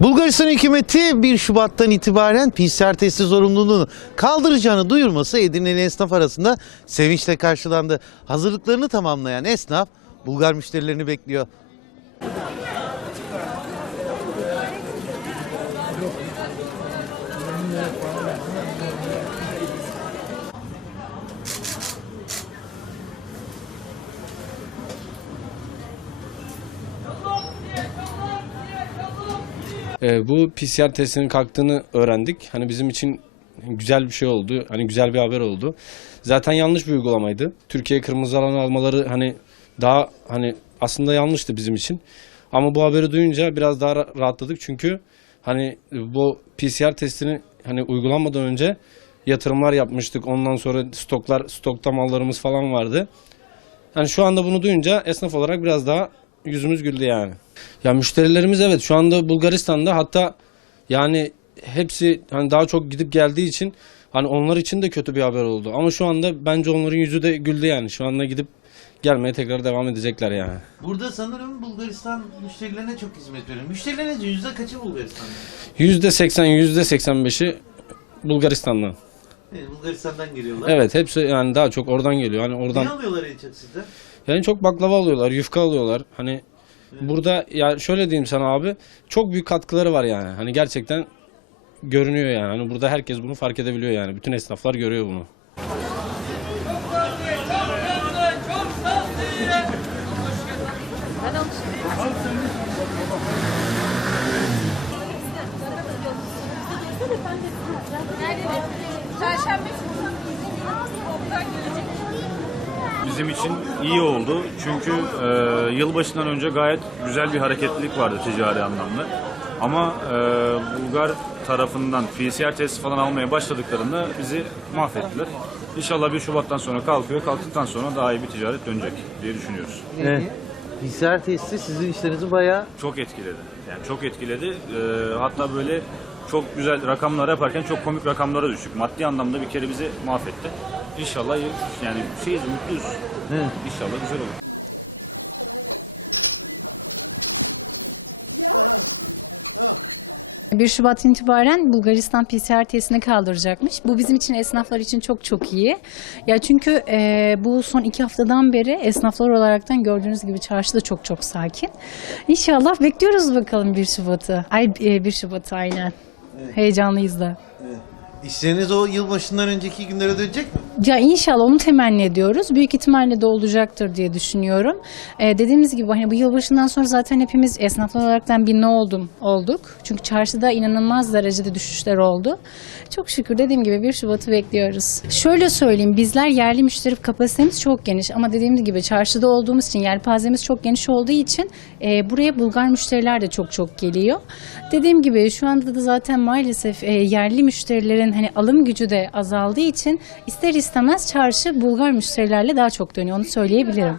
Bulgaristan hükümeti 1 Şubat'tan itibaren PCR testi zorunluluğunu kaldıracağını duyurması Edirne'li esnaf arasında sevinçle karşılandı. Hazırlıklarını tamamlayan esnaf Bulgar müşterilerini bekliyor. Ee, bu PCR testinin kalktığını öğrendik. Hani bizim için güzel bir şey oldu. Hani güzel bir haber oldu. Zaten yanlış bir uygulamaydı. Türkiye kırmızı alan almaları hani daha hani aslında yanlıştı bizim için. Ama bu haberi duyunca biraz daha ra- rahatladık. Çünkü hani bu PCR testini hani uygulanmadan önce yatırımlar yapmıştık. Ondan sonra stoklar stokta mallarımız falan vardı. Yani şu anda bunu duyunca esnaf olarak biraz daha yüzümüz güldü yani. Ya müşterilerimiz evet şu anda Bulgaristan'da hatta yani hepsi hani daha çok gidip geldiği için hani onlar için de kötü bir haber oldu. Ama şu anda bence onların yüzü de güldü yani. Şu anda gidip gelmeye tekrar devam edecekler yani. Burada sanırım Bulgaristan müşterilerine çok hizmet veriyor. Müşterilerine yüzde kaçı Bulgaristan'da? Yüzde seksen, yüzde seksen beşi Bulgaristan'dan. Bulgaristan'dan geliyorlar. Evet hepsi yani daha çok oradan geliyor. Hani oradan Ne alıyorlar en çok sizden? Yani çok baklava alıyorlar, yufka alıyorlar. Hani burada ya şöyle diyeyim sana abi, çok büyük katkıları var yani. Hani gerçekten görünüyor yani. Hani burada herkes bunu fark edebiliyor yani. Bütün esnaflar görüyor bunu. Perşembe Oradan gelecek. Bizim için iyi oldu. Çünkü e, yılbaşından önce gayet güzel bir hareketlilik vardı ticari anlamda. Ama e, Bulgar tarafından PCR testi falan almaya başladıklarında bizi mahvettiler. İnşallah 1 Şubat'tan sonra kalkıyor. Kalktıktan sonra daha iyi bir ticaret dönecek diye düşünüyoruz. Evet. PCR testi sizin işlerinizi bayağı Çok etkiledi. Yani çok etkiledi. E, hatta böyle çok güzel rakamlar yaparken çok komik rakamlara düştük. Maddi anlamda bir kere bizi mahvetti. İnşallah yani şeyiz, mutluyuz. Evet. İnşallah güzel olur. 1 Şubat itibaren Bulgaristan PCR testini kaldıracakmış. Bu bizim için esnaflar için çok çok iyi. Ya çünkü e, bu son iki haftadan beri esnaflar olaraktan gördüğünüz gibi çarşı da çok çok sakin. İnşallah bekliyoruz bakalım 1 Şubat'ı. Ay e, 1 Şubat'ı aynen. Heyecanlıyız da. İşleriniz o yılbaşından önceki günlere dönecek mi? Ya inşallah onu temenni ediyoruz. Büyük ihtimalle de olacaktır diye düşünüyorum. Ee, dediğimiz gibi hani bu yılbaşından sonra zaten hepimiz esnaflar olaraktan bir ne oldum olduk. Çünkü çarşıda inanılmaz derecede düşüşler oldu. Çok şükür dediğim gibi 1 Şubat'ı bekliyoruz. Şöyle söyleyeyim bizler yerli müşteri kapasitemiz çok geniş ama dediğimiz gibi çarşıda olduğumuz için yelpazemiz çok geniş olduğu için e, buraya Bulgar müşteriler de çok çok geliyor. Dediğim gibi şu anda da zaten maalesef e, yerli müşterilerin hani alım gücü de azaldığı için ister istemez çarşı Bulgar müşterilerle daha çok dönüyor onu söyleyebilirim.